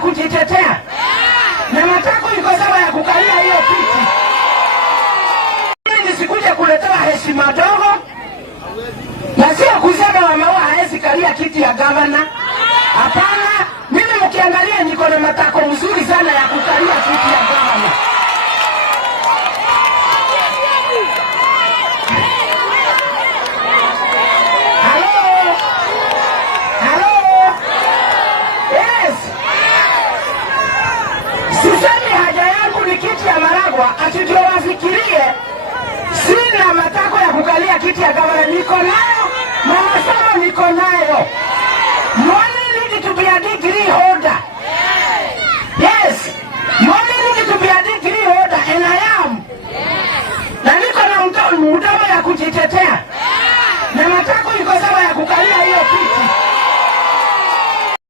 kujitetea. Na matako iko sawa ya kukalia hiyo kiti. Mimi nisikuja kuletea heshima dogo. Na sio kusema Wamaua haezi kalia kiti ya gavana. Hapana, mimi mkiangalia niko na matako mzuri sana ya kukalia kiti ya gavana. Sisemi haja yangu ni kiti ya Maragwa, ati ndio wafikirie sina matako ya kukalia kiti ya gavana. Niko nayo, masomo niko nayo. You only need to be a degree holder. Yes, you only need to be a degree holder, and I am. Na niko na mdomo ya kujitetea.